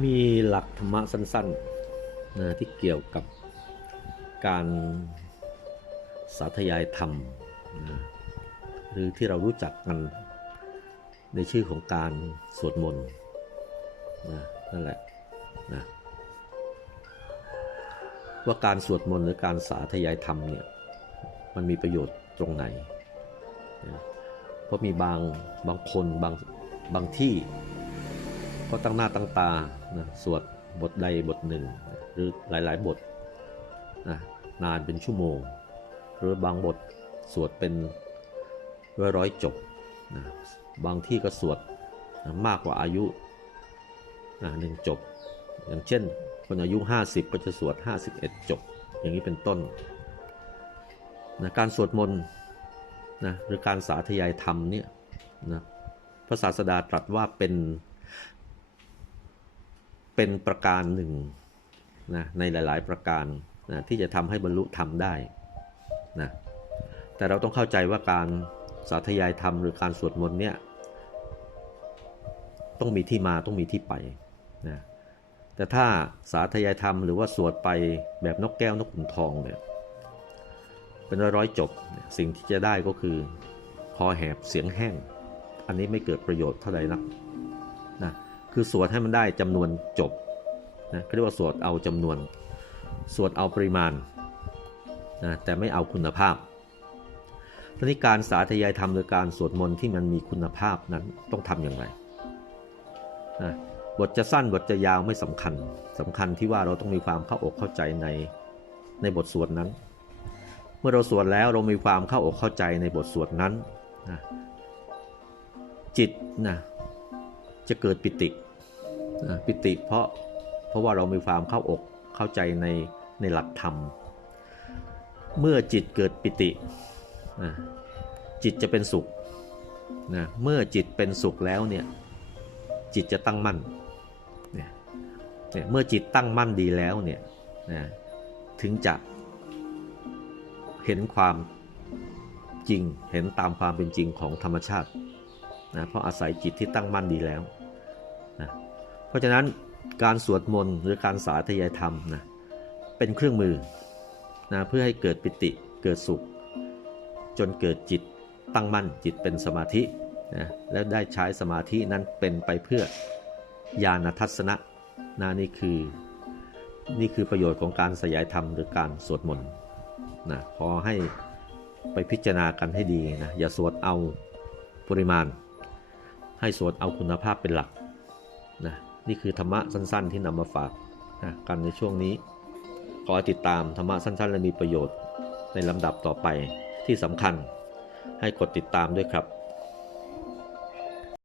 มีหลักธรรมะสั้นๆนะที่เกี่ยวกับการสาธยายธรรมนะหรือที่เรารู้จักกันในชื่อของการสวดมนต์นะนั่นแหละนะว่าการสวดมนต์หรือการสาธยายธรรมเนี่ยมันมีประโยชน์ตรงไหนนะเพราะมีบางบางคนบางบางที่ ก็ตั้งหน้าตั้งตานะสวดบทใดบทหนึ่ง หรือหลายๆบทนะนานเป็นชั่วโมง หรือบางบทสวดเป็นร้อยร้อยจบนะบางที่ก็สวดนะมากกว่าอายุนะหนึ่งจบ อย่างเช่น คนอายุ 50 ก็จะสวด 51 จบ อย่างนี้เป็นต้นนะการสวดมนต์นะหรือการสาธยายธรรมเนี่ยนะพระศาสดาตรัสว่าเป็น เป็นประการหนึ่งนะในหลาย ๆ ประการนะที่จะทำให้บรรลุธรรมได้นะแต่เราต้องเข้าใจว่าการสาธยายธรรมหรือการสวดมนต์เนี่ยต้องมีที่มาต้องมีที่ไปนะแต่ถ้าสาธยายธรรมหรือว่าสวดไปแบบนกแก้วนกขุนทองเนี่ยเป็นร้อยๆจบสิ่งที่จะได้ก็คือคอแหบเสียงแห้ง อันนี้ไม่เกิดประโยชน์เท่าใดนักนะ คือสวดให้มันได้จำนวนจบนะเรียกว่าสวดเอาจำนวน สวดเอาปริมาณนะแต่ไม่เอาคุณภาพทีนี้การสาธยายธรรมหรือการสวดมนต์ที่มันมีคุณภาพนั้นต้องทำอย่างไรนะบทจะสั้นบทจะยาวไม่สำคัญสำคัญที่ว่าเราต้องมีความเข้าอกเข้าใจในในบทสวดนั้น เมื่อเราสวดแล้วเรามีความเข้าอกเข้าใจในบทสวดนั้นนะจิตนะ จะเกิดปิติปิติเพราะเพราะว่าเรามีความเข้าอกเข้าใจในในหลักธรรม เมื่อจิตเกิดปิติ จิตจะเป็นสุขนะเมื่อจิตเป็นสุขแล้วเนี่ยจิตจะตั้งมั่นเนี่ยเนี่ยเมื่อจิตตั้งมั่นดีแล้วเนี่ยนะถึงจะเห็นความจริงเห็นตามความเป็นจริงของธรรมชาติ นะเพราะอาศัยจิตที่ตั้งมั่นดีแล้วนะเพราะฉะนั้นการสวดมนต์หรือการสาธยายธรรมนะเป็นเครื่องมือนะเพื่อให้เกิดปิติเกิดสุข จนเกิดจิตตั้งมั่นจิตเป็นสมาธินะแล้วได้ใช้สมาธินั้นเป็นไปเพื่อญาณทัศนะนะนี่คือนี่คือประโยชน์ของการสยายธรรมหรือการสวดมนต์นะขอให้ไปพิจารณากันให้ดีนะอย่าสวดเอาปริมาณ ให้สวดเอาคุณภาพเป็นหลักนะนี่คือธรรมะสั้นๆ ที่นำมาฝากนะกันในช่วงนี้ ขอติดตามธรรมะสั้นๆ และมีประโยชน์ในลำดับต่อไปที่สำคัญให้กดติดตามด้วยครับ